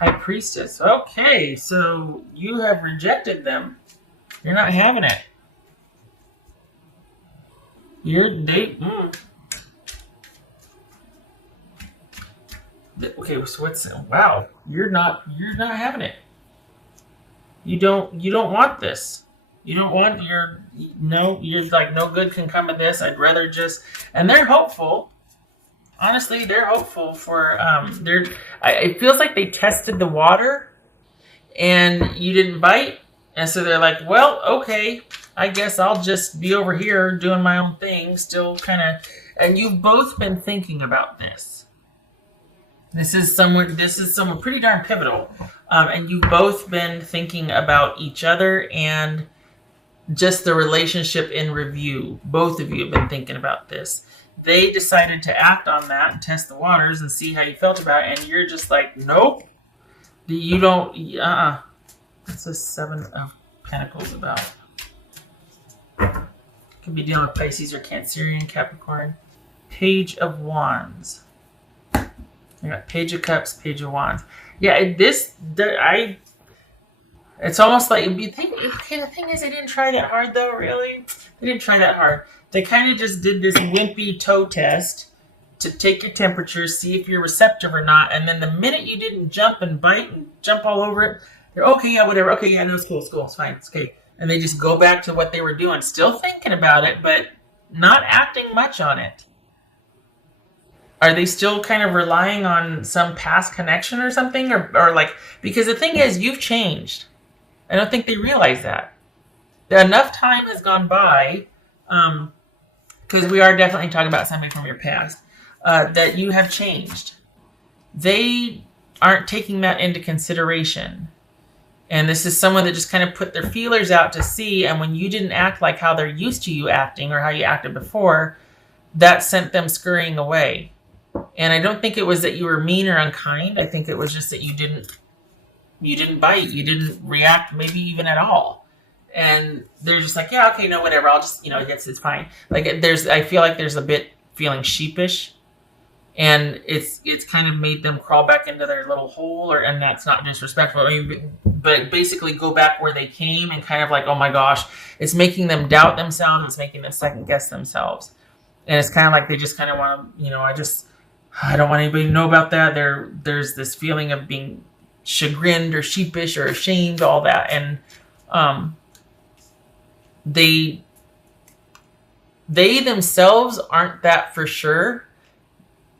High Priestess. Okay, so you have rejected them. You're not having it. Okay, so what's wow? You're not having it. You don't want this. You don't want you're like no good can come of this. I'd rather just and they're hopeful. Honestly, they're hopeful for it feels like they tested the water and you didn't bite. And so they're like, well, okay, I guess I'll just be over here doing my own thing, still kind of. And you've both been thinking about this. This is someone pretty darn pivotal. And you've both been thinking about each other and just the relationship in review. Both of you have been thinking about this. They decided to act on that and test the waters and see how you felt about it. And you're just like, nope. You don't, What's the Seven of Pentacles about? Could be dealing with Pisces or Cancerian, Capricorn. Page of Wands. I got Page of Cups, Page of Wands. Yeah, it's almost like you think. Okay, the thing is, they didn't try that hard, though. Really, they didn't try that hard. They kind of just did this wimpy toe test to take your temperature, see if you're receptive or not. And then the minute you didn't jump and bite and jump all over it, they're okay, yeah, whatever. Okay, yeah, no, it's cool, it's fine, it's okay. And they just go back to what they were doing, still thinking about it, but not acting much on it. Are they still kind of relying on some past connection or something? Or like, because the thing is, you've changed. I don't think they realize that. Enough time has gone by, because we are definitely talking about somebody from your past, that you have changed. They aren't taking that into consideration. And this is someone that just kind of put their feelers out to see, and when you didn't act like how they're used to you acting or how you acted before, that sent them scurrying away. And I don't think it was that you were mean or unkind. I think it was just that you didn't bite. You didn't react maybe even at all. And they're just like, yeah, okay, no, whatever. I'll just, I guess it's fine. Like I feel like there's a bit feeling sheepish. And it's kind of made them crawl back into their little hole, and that's not disrespectful. I mean, but basically go back where they came and kind of like, oh my gosh, it's making them doubt themselves. It's making them second guess themselves. And it's kind of like they just kind of want to, I don't want anybody to know about that. There's this feeling of being chagrined or sheepish or ashamed, all that. And they themselves aren't that for sure.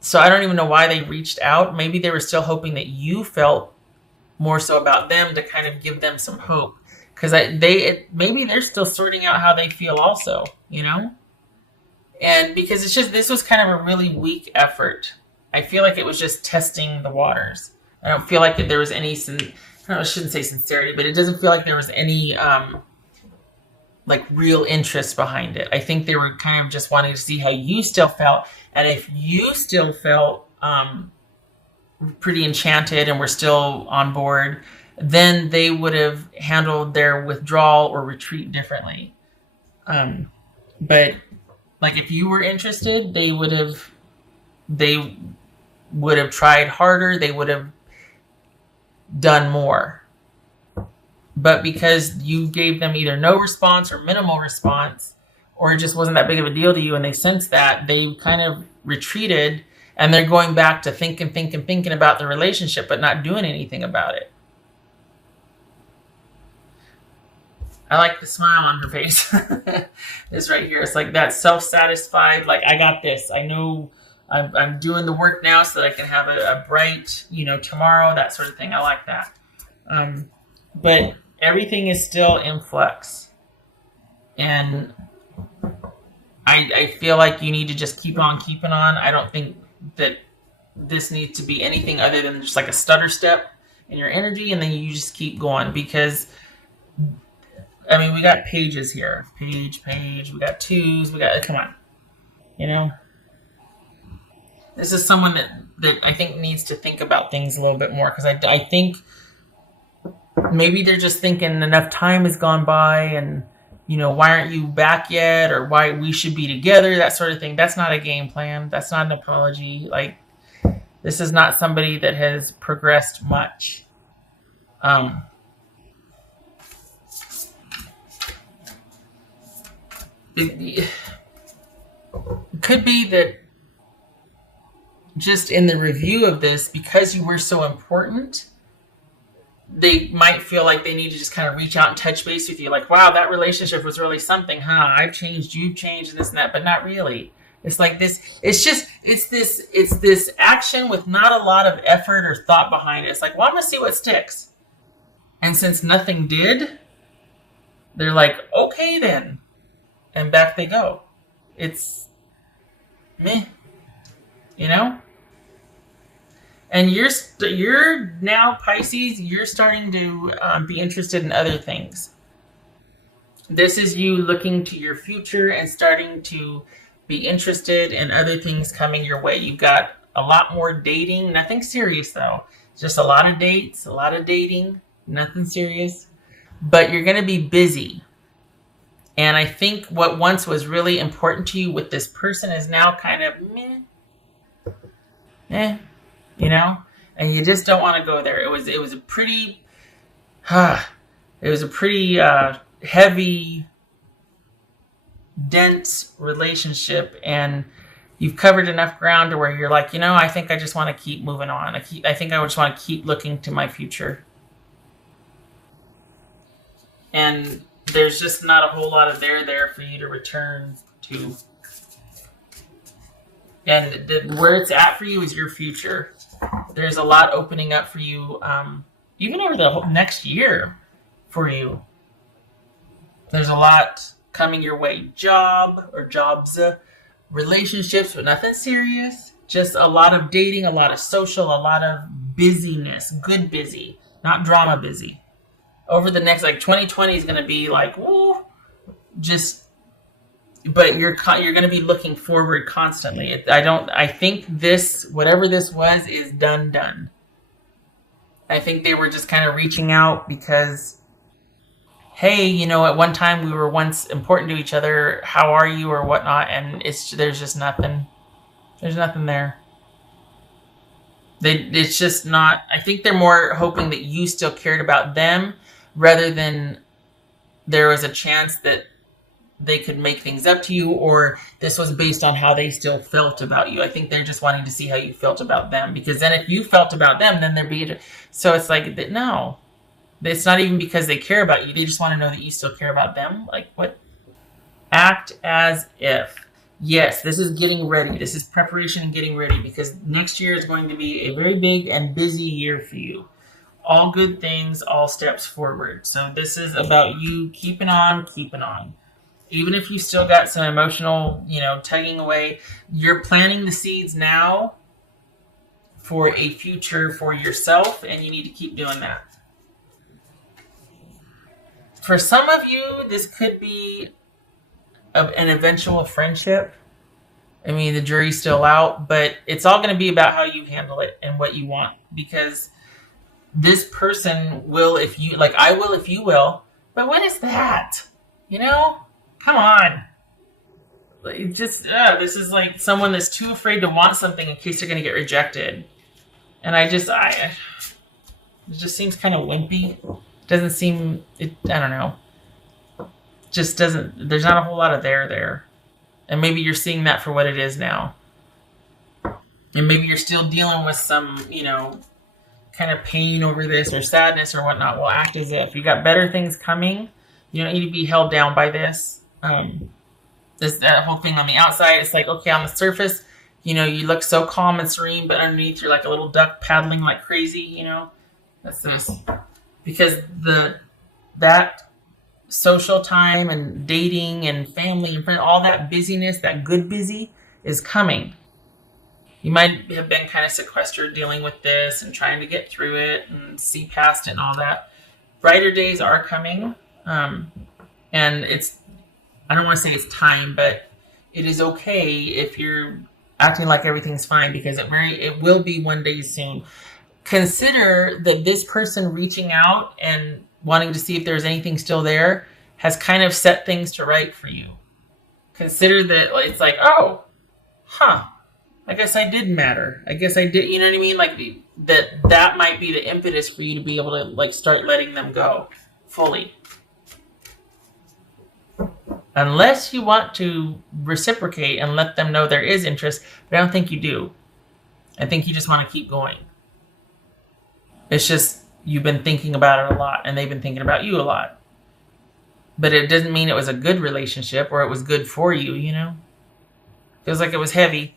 So I don't even know why they reached out. Maybe they were still hoping that you felt more so about them to kind of give them some hope. Because maybe they're still sorting out how they feel also, And because this was kind of a really weak effort. I feel like it was just testing the waters. I don't feel like there was any, I shouldn't say sincerity, but it doesn't feel like there was any like real interest behind it. I think they were kind of just wanting to see how you still felt. And if you still felt pretty enchanted and were still on board, then they would have handled their withdrawal or retreat differently. But like if you were interested, they would have tried harder. They would have done more. But because you gave them either no response or minimal response, or it just wasn't that big of a deal to you, and they sensed that, they kind of retreated, and they're going back to thinking about the relationship, but not doing anything about it. I like the smile on her face. This right here, it's like that self-satisfied, like, I got this. I know I'm doing the work now so that I can have a bright, tomorrow, that sort of thing. I like that. But everything is still in flux. And I feel like you need to just keep on keeping on. I don't think that this needs to be anything other than just like a stutter step in your energy, and then you just keep going. Because, I mean, we got pages here. Page, we got twos, come on. This is someone that I think needs to think about things a little bit more, because I think maybe they're just thinking enough time has gone by, and why aren't you back yet, or why we should be together, that sort of thing. That's not a game plan. That's not an apology. Like, this is not somebody that has progressed much. Um, it could be that just in the review of this, because you were so important, they might feel like they need to just kind of reach out and touch base with you. Like, wow, that relationship was really something, huh? I've changed, you've changed, and this and that, but not really. It's like this, it's this action with not a lot of effort or thought behind it. It's like, well, I'm going to see what sticks. And since nothing did, they're like, okay then. And back they go. It's meh, you know? And you're now, Pisces, you're starting to be interested in other things. This is you looking to your future and starting to be interested in other things coming your way. You've got a lot more dating, nothing serious though. Just a lot of dates, a lot of dating, nothing serious. But you're going to be busy. And I think what once was really important to you with this person is now kind of meh, you know? And you just don't want to go there. It was a pretty, heavy, dense relationship, and you've covered enough ground to where you're like, I think I just want to keep moving on. I think I just want to keep looking to my future. And there's just not a whole lot of there for you to return to. And where it's at for you is your future. There's a lot opening up for you, even over the next year for you. There's a lot coming your way. Jobs, relationships, but nothing serious. Just a lot of dating, a lot of social, a lot of busyness. Good busy, not drama busy. Over the next, 2020 is going to be like, woo, but you're going to be looking forward constantly. I think this, whatever this was, is done. I think they were just kind of reaching out because, hey, at one time we were once important to each other. How are you or whatnot? And there's just nothing. There's nothing there. It's just not, I think they're more hoping that you still cared about them rather than there was a chance that they could make things up to you, or this was based on how they still felt about you. I think they're just wanting to see how you felt about them, because then if you felt about them, then there'd be, so it's like, no, it's not even because they care about you. They just want to know that you still care about them. Like, what? Act as if. Yes, this is getting ready. This is preparation and getting ready, because next year is going to be a very big and busy year for you. All good things, all steps forward. So this is about you keeping on. Even if you still got some emotional, tugging away, you're planting the seeds now for a future for yourself, and you need to keep doing that. For some of you, this could be an eventual friendship. I mean, the jury's still out, but it's all going to be about how you handle it and what you want, because this person will, if you, I will if you will, but what is that? Come on. This is like someone that's too afraid to want something in case they're going to get rejected. And it just seems kind of wimpy. Doesn't seem, I don't know. Just doesn't, there's not a whole lot of there. And maybe you're seeing that for what it is now. And maybe you're still dealing with some, kind of pain over this or sadness or whatnot. Well, act as if. You got better things coming. You don't need to be held down by this. That whole thing on the outside, it's like, okay, on the surface, you look so calm and serene, but underneath you're like a little duck paddling like crazy, That's this. Because that social time and dating and family and friends, all that busyness, that good busy is coming. You might have been kind of sequestered dealing with this and trying to get through it and see past it and all that. Brighter days are coming. And I don't want to say it's time, but it is okay if you're acting like everything's fine, because it will be one day soon. Consider that this person reaching out and wanting to see if there's anything still there has kind of set things to right for you. Consider that it's like, I guess I did matter. I guess I did, you know what I mean? Like, that might be the impetus for you to be able to like start letting them go fully. Unless you want to reciprocate and let them know there is interest, but I don't think you do. I think you just want to keep going. It's just you've been thinking about it a lot and they've been thinking about you a lot. But it doesn't mean it was a good relationship or it was good for you, you know? Feels like it was heavy.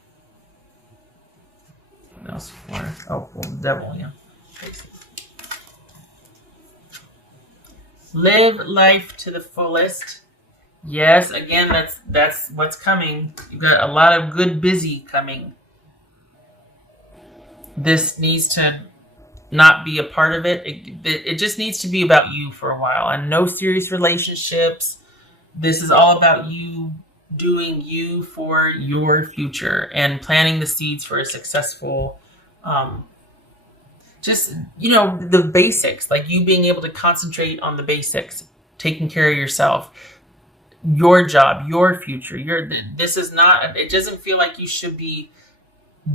What else for? Oh, well, the devil, yeah. Live life to the fullest. Yes, again, that's what's coming. You've got a lot of good busy coming. This needs to not be a part of it. It just needs to be about you for a while, and no serious relationships. This is all about you doing you for your future and planting the seeds for a successful, just, you know, the basics, like you being able to concentrate on the basics, taking care of yourself, your job, your future. This is not, it doesn't feel like you should be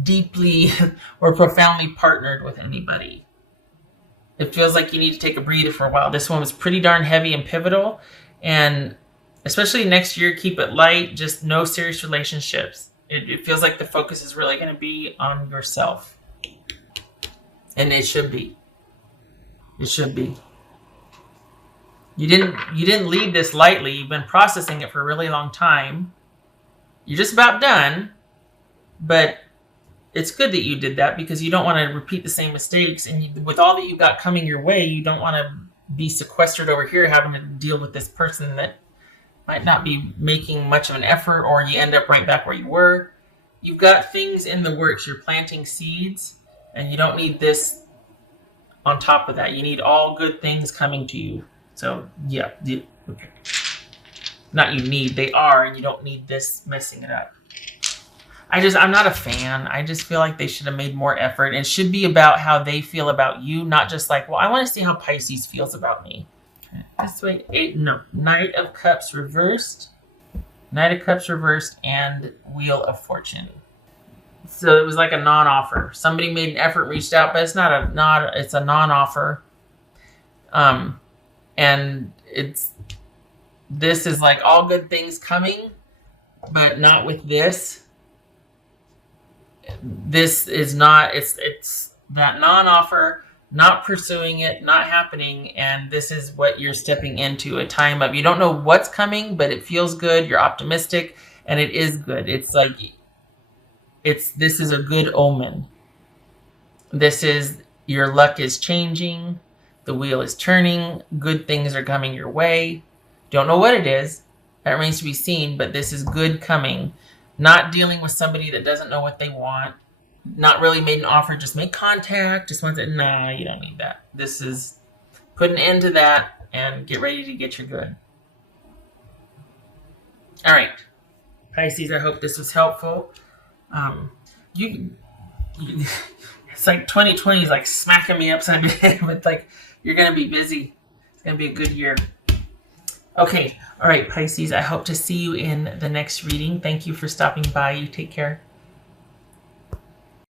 deeply or profoundly partnered with anybody. It feels like you need to take a breather for a while. This one was pretty darn heavy and pivotal, and especially next year, keep it light, just no serious relationships. It feels like the focus is really going to be on yourself. And it should be. It should be. You didn't lead this lightly. You've been processing it for a really long time. You're just about done, but it's good that you did that because you don't want to repeat the same mistakes. And with all that you've got coming your way, you don't want to be sequestered over here having to deal with this person that might not be making much of an effort, or you end up right back where you were. You've got things in the works. You're planting seeds, and you don't need this on top of that. You need all good things coming to you. So, yeah. Okay. Not you need, they are, and you don't need this messing it up. I'm not a fan. I just feel like they should have made more effort. It should be about how they feel about you, not just like, well, I want to see how Pisces feels about me. Okay. This way, Knight of Cups reversed. Knight of Cups reversed and Wheel of Fortune. So it was like a non-offer. Somebody made an effort, reached out, but it's it's a non-offer. And this is like all good things coming, but not with this. This is not, it's that non-offer, not pursuing it, not happening, and this is what you're stepping into, a time of, you don't know what's coming, but it feels good, you're optimistic, and it is good. It's like, this is a good omen. This is, your luck is changing, the wheel is turning, good things are coming your way. Don't know what it is, that remains to be seen, but this is good coming. Not dealing with somebody that doesn't know what they want. Not really made an offer, just make contact. Just wants it. Nah, you don't need that. This is put an end to that and get ready to get your good. All right. Pisces, I hope this was helpful. It's like 2020 is like smacking me upside the head with like, you're going to be busy. It's going to be a good year. Okay. All right, Pisces, I hope to see you in the next reading. Thank you for stopping by. You take care.